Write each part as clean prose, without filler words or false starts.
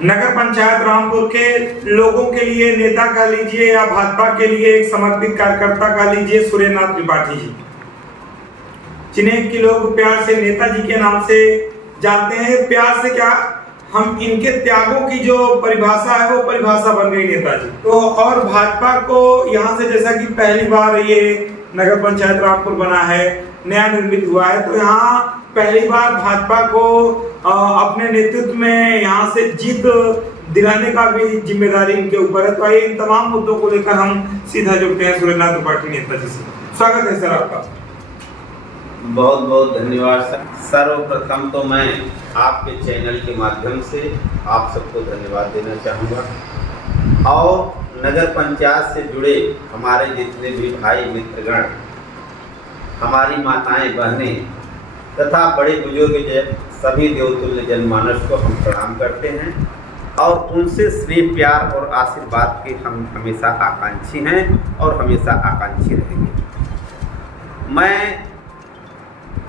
नगर पंचायत रामपुर के लोगों के लिए नेता कह लीजिए या भाजपा के लिए एक समर्पित कार्यकर्ता कह लीजिए सुरेंद्रनाथ त्रिपाठी जी, जिन्हें कि लोग प्यार से नेताजी के नाम से जानते हैं। प्यार से क्या, हम इनके त्यागों की जो परिभाषा है वो परिभाषा बन गई नेताजी। तो और भाजपा को यहाँ से, जैसा कि पहली बार ये नगर पंचायत रामपुर बना है, नया निर्मित हुआ है, तो यहाँ पहली बार भाजपा को अपने नेतृत्व में यहाँ से जीत दिलाने का भी जिम्मेदारी इनके ऊपर है। तो आइए इन तमाम मुद्दों को लेकर हम सीधा जुड़ते हैं सुरेंद्रनाथ त्रिपाठी नेताजी से। स्वागत है सर आपका। बहुत बहुत धन्यवाद सर। सर्वप्रथम तो मैं आपके चैनल के माध्यम से आप सबको धन्यवाद देना चाहूँगा और नगर पंचायत से जुड़े हमारे जितने भी भाई मित्रगण, हमारी माताएं बहनें तथा बड़े बुजुर्ग सभी देवतुल्य जनमानस को हम प्रणाम करते हैं और उनसे स्नेह प्यार और आशीर्वाद के हम हमेशा आकांक्षी हैं और हमेशा आकांक्षी रहेंगे। मैं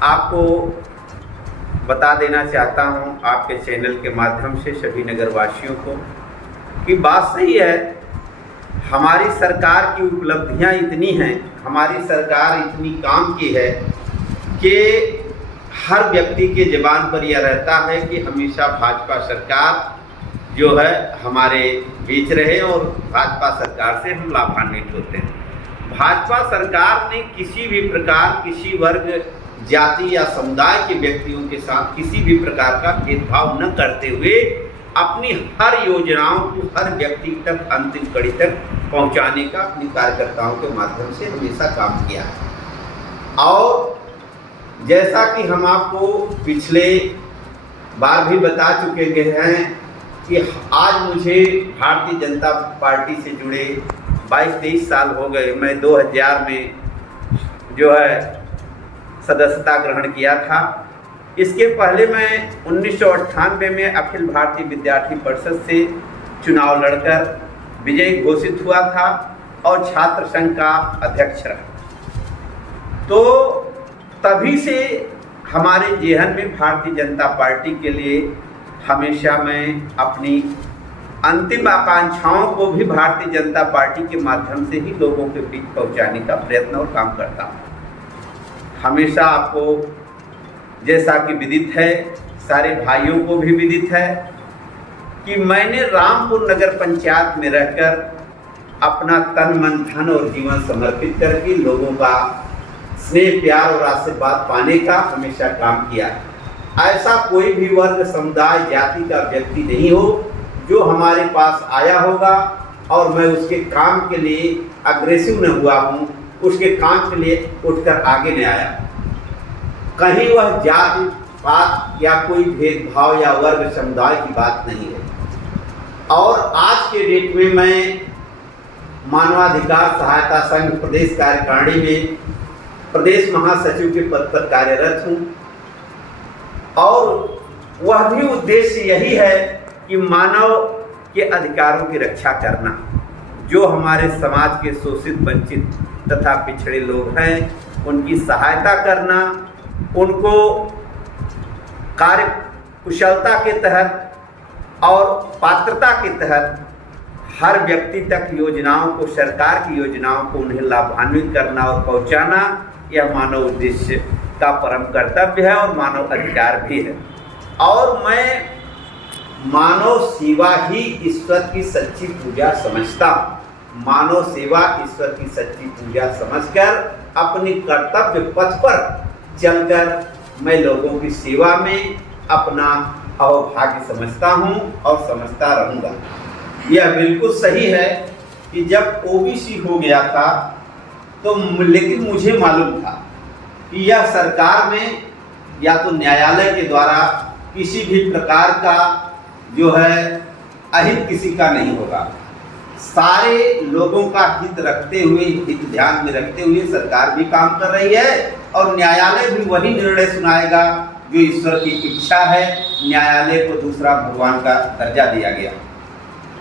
आपको बता देना चाहता हूं आपके चैनल के माध्यम से सभी नगरवासियों को कि बात सही है, हमारी सरकार की उपलब्धियां इतनी हैं, हमारी सरकार इतनी काम की है कि हर व्यक्ति के ज़बान पर यह रहता है कि हमेशा भाजपा सरकार जो है हमारे बीच रहे और भाजपा सरकार से हम लाभान्वित होते हैं। भाजपा सरकार ने किसी भी प्रकार, किसी वर्ग, जाति या समुदाय के व्यक्तियों के साथ किसी भी प्रकार का भेदभाव न करते हुए अपनी हर योजनाओं को हर व्यक्ति तक, अंतिम कड़ी तक पहुंचाने का अपने कार्यकर्ताओं के माध्यम से हमेशा काम किया है। और जैसा कि हम आपको पिछले बार भी बता चुके हैं कि आज मुझे भारतीय जनता पार्टी से जुड़े 22-23 साल हो गए। मैं 2000 में जो है सदस्यता ग्रहण किया था। इसके पहले मैं 1998 में अखिल भारतीय विद्यार्थी परिषद से चुनाव लड़कर विजयी घोषित हुआ था और छात्र संघ का अध्यक्ष रहा। तो तभी से हमारे जेहन में भारतीय जनता पार्टी के लिए हमेशा मैं अपनी अंतिम आकांक्षाओं को भी भारतीय जनता पार्टी के माध्यम से ही लोगों के बीच पहुंचाने का प्रयत्न और काम करता हूं। हमेशा आपको जैसा कि विदित है, सारे भाइयों को भी विदित है कि मैंने रामपुर नगर पंचायत में रहकर अपना तन मन धन और जीवन समर्पित करके लोगों का स्नेह प्यार और आशीर्वाद पाने का हमेशा काम किया। ऐसा कोई भी वर्ग, समुदाय, जाति का व्यक्ति नहीं हो जो हमारे पास आया होगा और मैं उसके काम के लिए अग्रेसिव न हुआ हूँ, उसके काम के लिए उठकर आगे न आया। कहीं वह जाति पात या कोई भेदभाव या वर्ग समुदाय की बात नहीं है। और आज के डेट में मैं मानवाधिकार सहायता संघ प्रदेश कार्यकारिणी में प्रदेश महासचिव के पद पर कार्यरत हूँ और वह भी उद्देश्य यही है कि मानव के अधिकारों की रक्षा करना। जो हमारे समाज के शोषित, वंचित तथा पिछड़े लोग हैं उनकी सहायता करना, उनको कार्य कुशलता के तहत और पात्रता के तहत हर व्यक्ति तक योजनाओं को, सरकार की योजनाओं को उन्हें लाभान्वित करना और पहुंचाना, यह मानव उद्देश्य का परम कर्तव्य है और मानव अधिकार भी है। और मैं मानव सेवा ही ईश्वर की सच्ची पूजा समझता हूँ। मानव सेवा ईश्वर की सच्ची पूजा समझकर अपनी कर्तव्य पथ पर चलकर मैं लोगों की सेवा में अपना अवभाग्य समझता हूँ और समझता रहूँगा। यह बिल्कुल सही है कि जब ओबीसी हो गया था तो लेकिन मुझे मालूम था कि यह सरकार में या तो न्यायालय के द्वारा किसी भी प्रकार का जो है अहित किसी का नहीं होगा। सारे लोगों का हित रखते हुए, हित ध्यान में रखते हुए सरकार भी काम कर रही है और न्यायालय भी वही निर्णय सुनाएगा जो ईश्वर की इच्छा है। न्यायालय को दूसरा भगवान का दर्जा दिया गया।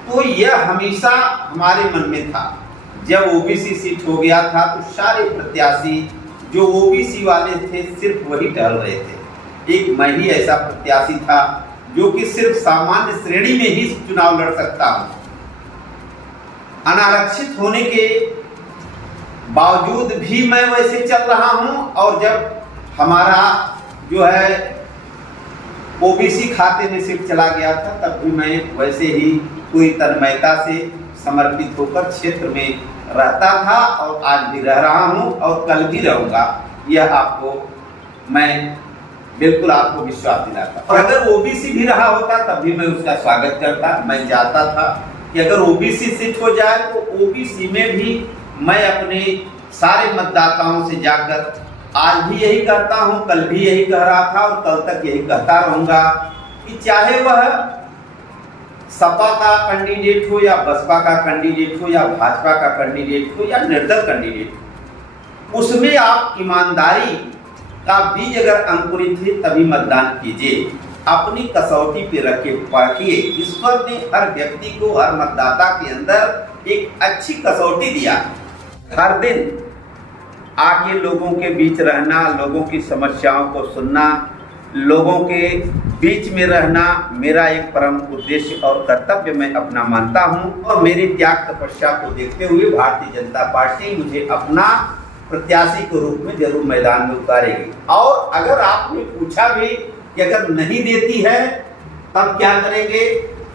तो यह हमेशा हमारे मन में था। जब ओबीसी सीट हो गया था तो सारे प्रत्याशी जो ओबीसी वाले थे सिर्फ वही टहल रहे थे। एक मैं ही ऐसा प्रत्याशी था जो कि सिर्फ सामान्य श्रेणी में ही चुनाव लड़ सकता हूं। अनारक्षित होने के बावजूद भी मैं वैसे चल रहा हूं, और जब हमारा जो है ओबीसी खाते में सीट चला गया था तब भी मैं वैसे ही पूरी तन्मयता से समर्पित होकर क्षेत्र में रहता था, और आज भी रह रहा हूं और कल भी रहूंगा। यह आपको मैं बिल्कुल आपको विश्वास दिलाता। और अगर ओबीसी भी रहा होता तब भी मैं उसका स्वागत करता। मैं चाहता था कि अगर ओबीसी सीट हो जाए तो ओबीसी में भी मैं अपने सारे मतदाताओं से जाकर, आज भी यही कहता हूं, कल भी यही कह रहा था और कल तक यही कहता रहूंगा कि चाहे वह सपा का कैंडिडेट हो या बसपा का कैंडिडेट हो या भाजपा का कैंडिडेट हो या निर्दल कैंडिडेट हो, उसमें आप ईमानदारी का बीज अगर अंकुरित है तभी मतदान कीजिए। अपनी कसौटी पे रखे परखिए। ईश्वर ने हर व्यक्ति को, हर मतदाता के अंदर एक अच्छी कसौटी दिया। हर दिन आके लोगों के बीच रहना, लोगों की समस्याओं को सुनना, लोगों के बीच में रहना मेरा एक परम उद्देश्य और कर्तव्य मैं अपना मानता हूं। और मेरी त्याग तपस्या को देखते हुए भारतीय जनता पार्टी मुझे अपना प्रत्याशी के रूप में जरूर मैदान में उतारेगी। और अगर आपने पूछा भी कि अगर नहीं देती है तब क्या करेंगे,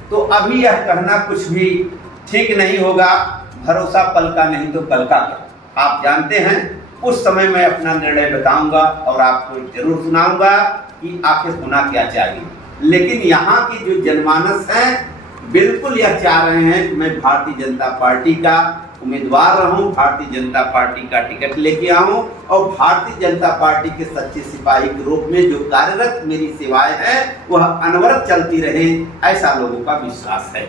तो अभी यह कहना कुछ भी ठीक नहीं होगा। भरोसा पल का नहीं तो कल का, आप जानते हैं। उस समय मैं अपना निर्णय बताऊंगा और आपको जरूर सुनाऊंगा कि आखिर होना क्या चाहिए। लेकिन यहाँ की जो जनमानस है बिल्कुल यह चाह रहे हैं कि मैं भारतीय जनता पार्टी का उम्मीदवार रहूं, भारतीय जनता पार्टी का टिकट लेके आऊं और भारतीय जनता पार्टी के सच्चे सिपाही के रूप में जो कार्यरत मेरी सेवाएं हैं वह अनवरत चलती रहे, ऐसा लोगों का विश्वास है।